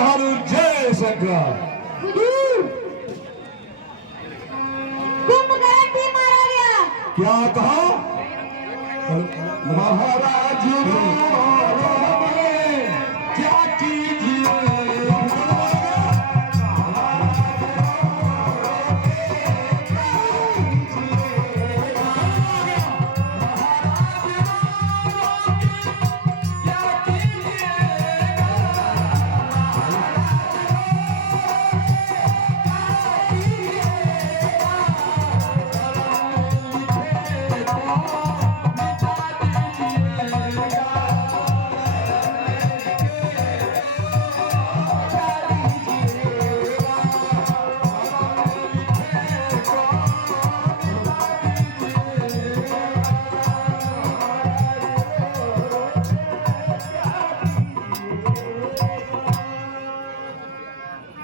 हर जय शंकर। कुंभकर्ण भी मारा गया। क्या कहा? महाराज क्या कीजिए?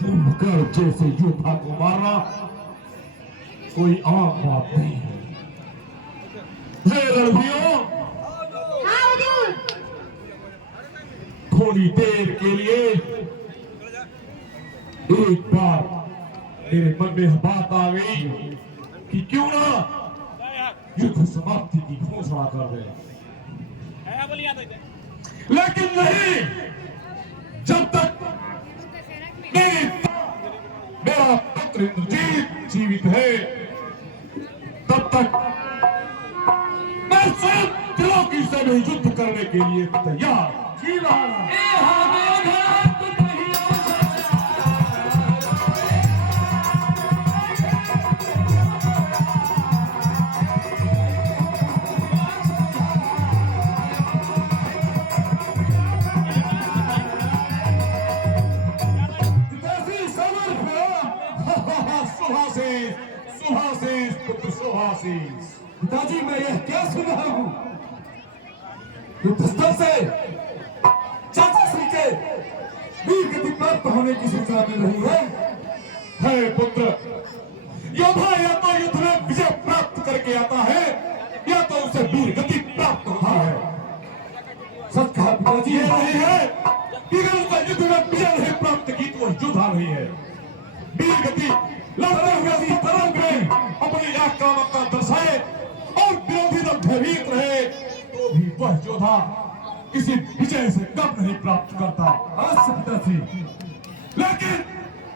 कुंभकर्ण जैसे योद्धा को मारना कोई आम बात नहीं है। हे रणवीरों, हाँ हुजूर। थोड़ी देर के लिए एक बार मेरे मन में बात आ गई कि क्यों ना युद्ध समाप्ति की घोषणा कर दे, लेकिन नहीं, जब तक मेरा पुत्र इंद्रजीत जीवित है तब तक मैं स्वयं त्रिलोकी से भी युद्ध करने के लिए तैयार। पिताजी, मैं यह क्या सुन रहा हूँ? युद्धस्थल से चाचा श्री के वीर गति प्राप्त होने की सूचना मिल रही है। है पुत्र, योद्धा या तो युद्ध में विजय प्राप्त करके आता है या तो उसे वीर गति प्राप्त होती है। सच कहा पिताजी। ये नहीं है कि अगर उसने युद्ध में विजय नहीं प्राप्त की तो वह योद्धा नहीं है। वीर गति लड़ते हुए इसी तरंग में अपनी आक्रामकता दर्शाए और विरोधी दल भयभीत रहे तो भी वह योद्धा किसी विजय से कम नहीं प्राप्त करता। अवश्य पिताजी। लेकिन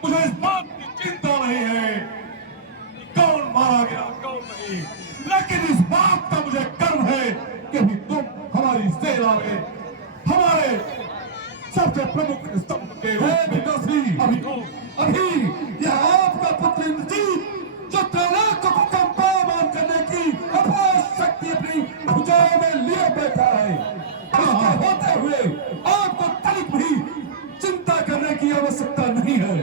मुझे इस बात की चिंता नहीं है कि कौन मारा गया कौन नहीं, लेकिन इस बात का मुझे गर्व है कि भी तुम हमारी सेना में हमारे सबसे प्रमुख स्तंभ के रूप में अभी यह आपका पुत्र इंद्रजीत जो त्रैलोक्य को कंपायमान करने की अपार शक्ति अपनी भुजाओं में लिए बैठा है, इसके होते हुए आपको तनिक भी चिंता करने की आवश्यकता नहीं है।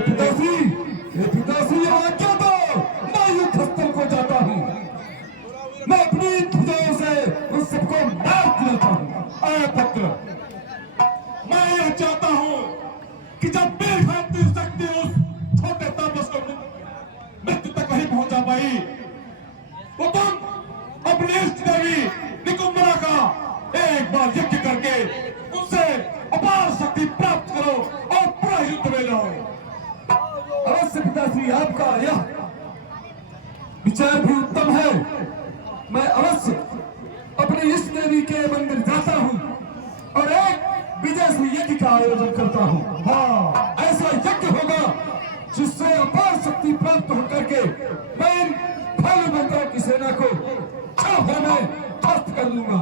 पिताश्री आज्ञा दो, मैं युद्धस्थल को जाता हूँ। मैं अपनी भुजाओं से उन सबको मार दिलाता हूँ। अरे पुत्र, मैं यह चाहता हूं कि जब बेघाती शक्ति उस छोटे तापस को मृत्यु तक नहीं पहुंचा पाई तो तुम अपनी इष्ट देवी निकुंभरा का एक बार यज्ञ करके उनसे अपार शक्ति प्राप्त करो और पूरा युद्ध में जाओ। अवश्य पिताश्री, आपका यह विचार भी उत्तम है। मैं अवश्य अपनी इष्ट देवी के मंदिर जाता हूँ और एक विजय यज्ञ का आयोजन करता हूँ। हाँ, ऐसा यज्ञ होगा जिससे अपार शक्ति प्राप्त होकर के मैं इन भालू मंत्रों की सेना को क्षण भर में ध्वस्त कर लूंगा।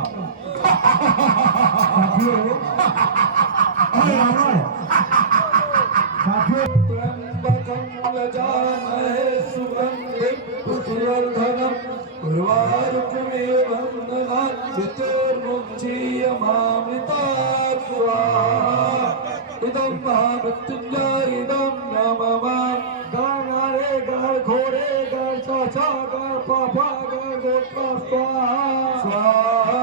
इदं महामृत्युंजय इदं नमः। गारे गार घोड़े गार चाचा गार पापा गार गोत्रा स्वाहा।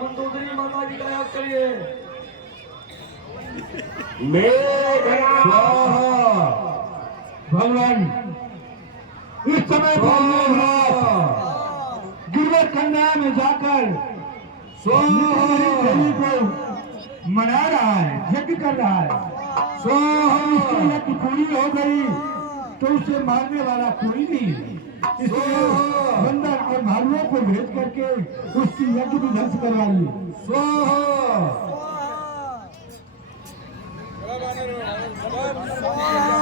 मंदोदरी माता जी का याद करिए। स्वाहा। भगवान इस समय गिरवे कन्या में जाकर स्वाहा को मना रहा है, यज्ञ कर रहा है। स्वाहा यज्ञ पूरी हो गई तो उसे मारने वाला कोई नहीं है। इसलिए बंदर और भालुओं को भेज करके उसकी यज्ञ भी ध्वंस करवाइए। स्वाहा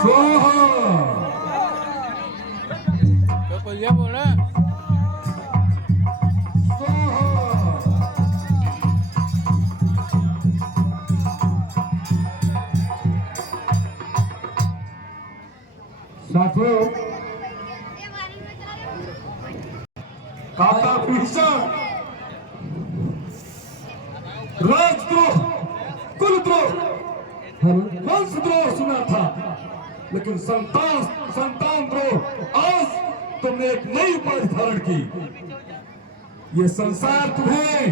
स्वाहा साथियों, काका भीषण राजद्रोह, कुलद्रोह, वंशद्रोह सुना था, लेकिन संतान द्रोह आज तुमने एक नई उपाधि धारण की। ये संसार तुम्हें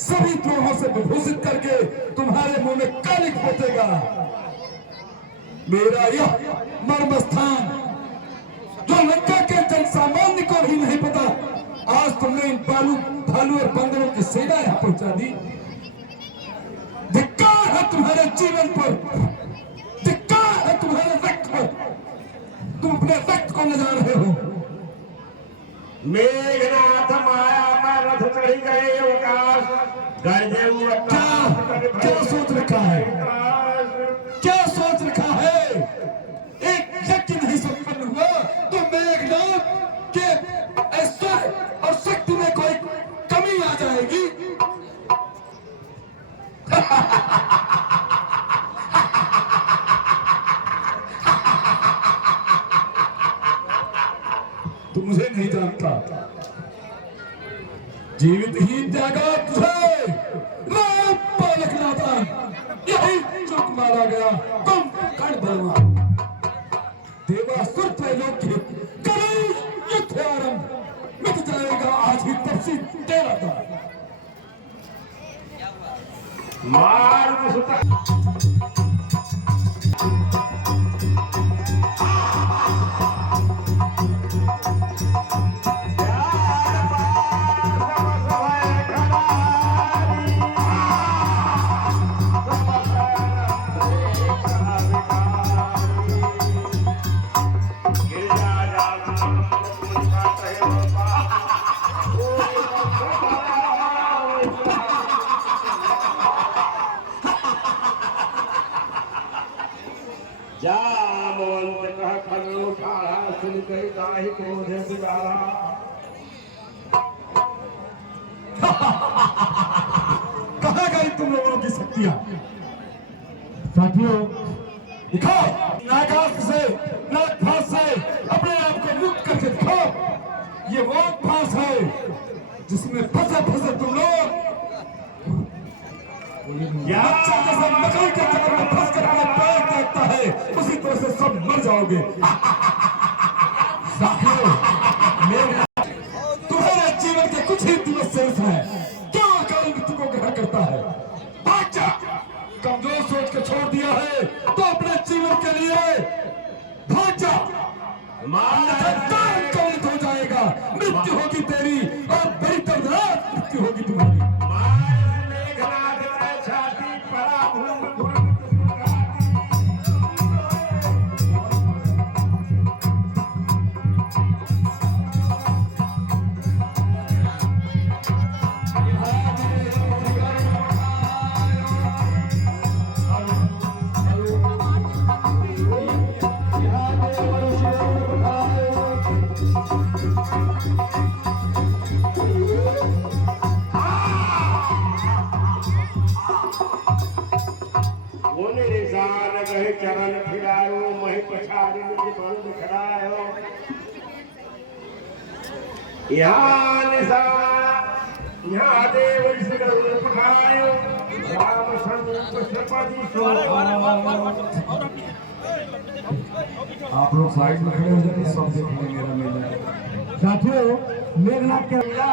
सभी द्रोहों से विभूषित करके तुम्हारे मुंह में कालिक पोतेगा। मेरा यह मर्म स्थान जो लंका के जन सामान्य को भी नहीं पता, आज तुमने इन भालू और बंदरों की सेना यहां पहुंचा दी। धिक्कार है तुम्हारे जीवन पर, धिक्कार है तुम्हारे रक्त पर। तुम अपने रक्त को न जान रहे हो। मेघनाथ माया में रथ चढ़ी गए अवकाश गरजे क्या सोच रखा है, क्या सोच रखा है? एक यज्ञ नहीं संपन्न हुआ तो मेघनाथ के ऐश्वर्य और शक्ति में कोई कमी आ जाएगी। तू मुझे नहीं जानता, जीवित ही त्यागा तुझे। मैं बालक नादान, यही चुक मारा गया। तुम कण बलवान देवासुर त्रैलोक्य करो युद्ध आरंभ। मिट जाएगा आज ही तपसी तेरा था। मार मुसता जामवंत कह खलो ठाड़ा सुन कही दाही क्रोधे बिगाड़ा। कहाँ गई तुम लोगों की शक्तियां? साथियों, दिखाओ नागास से, नागफांस से अपने आप को मुक्त करके दिखाओ। ये वो फांस है जिसमें फंसे फंसे तुम लोग बच्चा जैसे मकई के जाल में फंस कर अपने पैर देखता है, उसी तरह से सब मर जाओगे। साथियों, तुम्हारे जीवन के कुछ ही दिवस शेष हैं। क्यों अकाल मृत्यु को ग्रहण करता है? भाग जा। कमजोर सोच के छोड़ दिया है तो अपने जीवन के लिए भाग जा। कौन हो जाएगा? मृत्यु होगी तेरी और बड़ी दर्दनाक मृत्यु होगी तुम्हारी। मेघनाथ में छाती पड़ा भूम चरण फिरायो मही पछाड़ी निज बल दिखरायो। यहाँ देव रूप खायो राम स्वरूप सपदि सो। आप लोग साइड में खड़े हो जाए, सब देखेंगे मेरा मेला। साथियों, मेघनाथ के है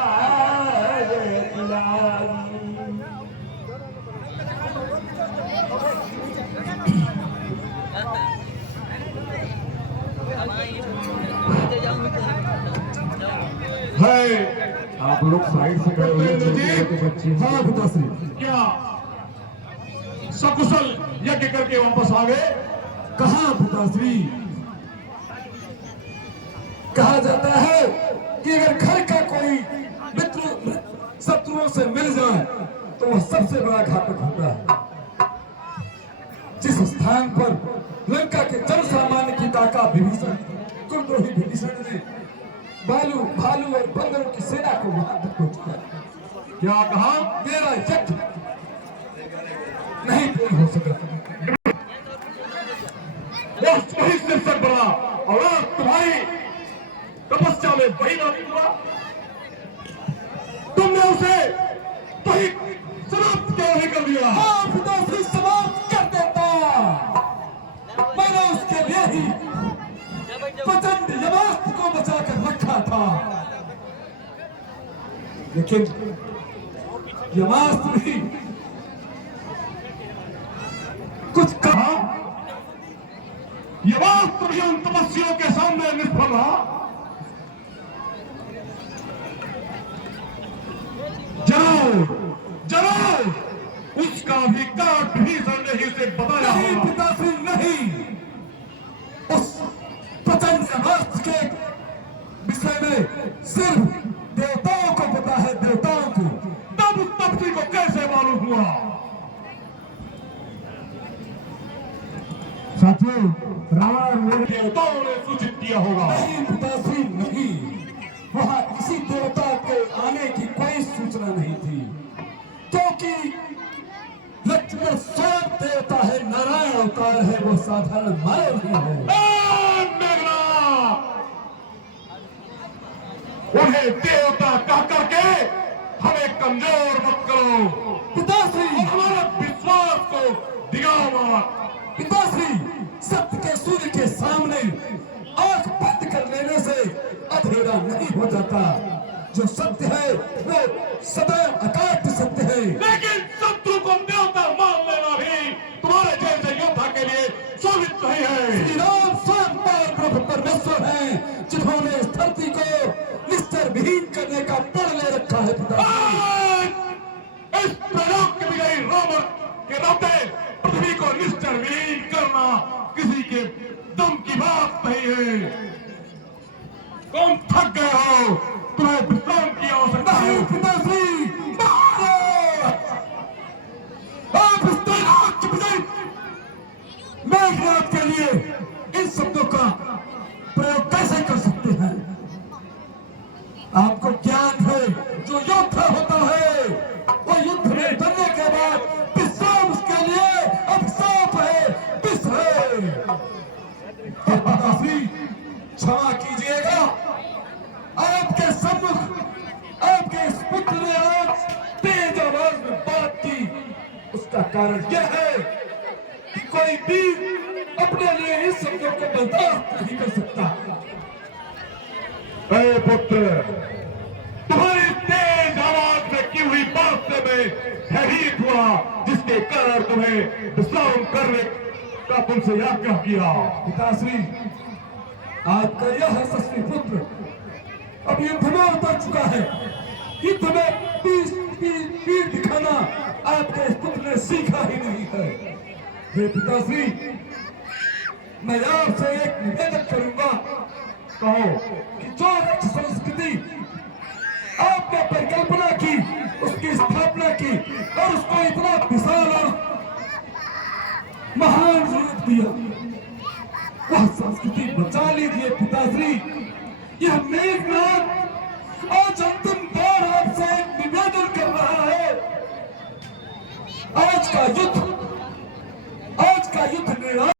आप लोग साइड से खड़े हो जाए। हाँ पिताश्री, क्या सकुशल यज्ञ करके वापस आ गए। कहा पिताश्री, कहा जाता है कि अगर घर का कोई मित्र शत्रुओं से मिल जाए तो वह सबसे बड़ा घातक होता है। जिस स्थान पर लंका के जन सामान्य की ताका विभीषण, कुलद्रोही विभीषण ने भालू और बंदरों की सेना को वहां तक पहुंचाया। क्या कहा? मेरा यज्ञ नहीं पूर्ण हो सका। वही शिवसर बना और आज तुम्हारी तपस्या में वही नामी हुआ। तुमने उसे वही समाप्त क्यों नहीं कर दिया? हाँ पिताश्री, समाप्त कर देता। मैंने उसके लिए ही प्रचंड यमास्त्र को बचाकर रखा था, लेकिन यमास्त्र भी कुछ कहा। यमास्त्र भी उन तपस्वियों के सामने निष्फल रहा। जलाओ, उसका भी काट भीषण ने ही उसे बताया नहीं होगा। पिताश्री नहीं, उस प्रचंड यमास्त्र के विषय में सिर्फ देवताओं को पता है, देवताओं को। तब उस तपस्वी को कैसे मालूम हुआ? साथियों, रावण मेरे देवताओं ने सूचित किया होगा। नहीं पिताश्री नहीं, वहां किसी देवता के आने की कोई सूचना नहीं थी, क्योंकि लक्ष्मण स्वयं देवता है, नारायण अवतार है, वो साधारण मानव नहीं है। मेघनाथ, उन्हें देवता कह करके हमें कमजोर मत करो। पिताश्री, और हमारा विश्वास को दिगाओ मत। पिताश्री, सत्य के सूर्य के सामने आंख बंद कर लेने से अंधेरा नहीं हो जाता। जो सत्य है वो सदैव अकाट्य सत्य है। लेकिन शत्रु को देवता मान लेना भी तुम्हारे जैसे योद्धा के लिए शोभित नहीं है। श्री राम स्वयं परम परमेश्वर हैं, जिन्होंने इस धरती को निश्चर विहीन करने का प्रण ले रखा है। पिताश्री, आज इस प्रलोक के विजयी रावण के नाते पृथ्वी को निश्चर विलीन करना किसी के दम की बात नहीं है। तुम थक गए हो, तुम्हें विश्राम की आवश्यकता है। नहीं पिताश्री, आप इस तैनात के विजय मेघनाथ के लिए इन शब्दों का प्रयोग कैसे कर सकते हैं? आपको ज्ञान है, जो योद्धा होता है वो युद्ध में करने के बाद विश्राम उसके लिए अभिशाप है, विष है। पिताश्री, क्षमा कीजिएगा, आपके सम्मुख आपके इस पुत्र ने आज तेज आवाज में बात की। उसका कारण यह है कि कोई भी अपने लिए इन शब्दों को बर्दाश्त नहीं कर सकता। अरे पुत्र, तुम्हारी तेज आवाज में की हुई बात से मैं भयभीत हुआ, जिसके कारण तुम्हें विश्राम करने का तुमसे आग्रह किया। पिताश्री, आपका यह यशस्वी पुत्र अब युद्ध में उतर चुका है। युद्ध में पीर दिखाना आपके इस पुत्र ने सीखा ही नहीं है। हे पिताश्री, मैं आपसे एक निवेदन करूंगा। कहो। कि जो रक्त संस्कृति आपने परिकल्पना की, उसकी स्थापना की और उसको इतना विशाल और महान रूप दिया, वह संस्कृति बचा लीजिए पिताश्री। यह मेघनाथ आज अंतिम बार आपसे एक निवेदन कर रहा है। आज का युद्ध निर्णायक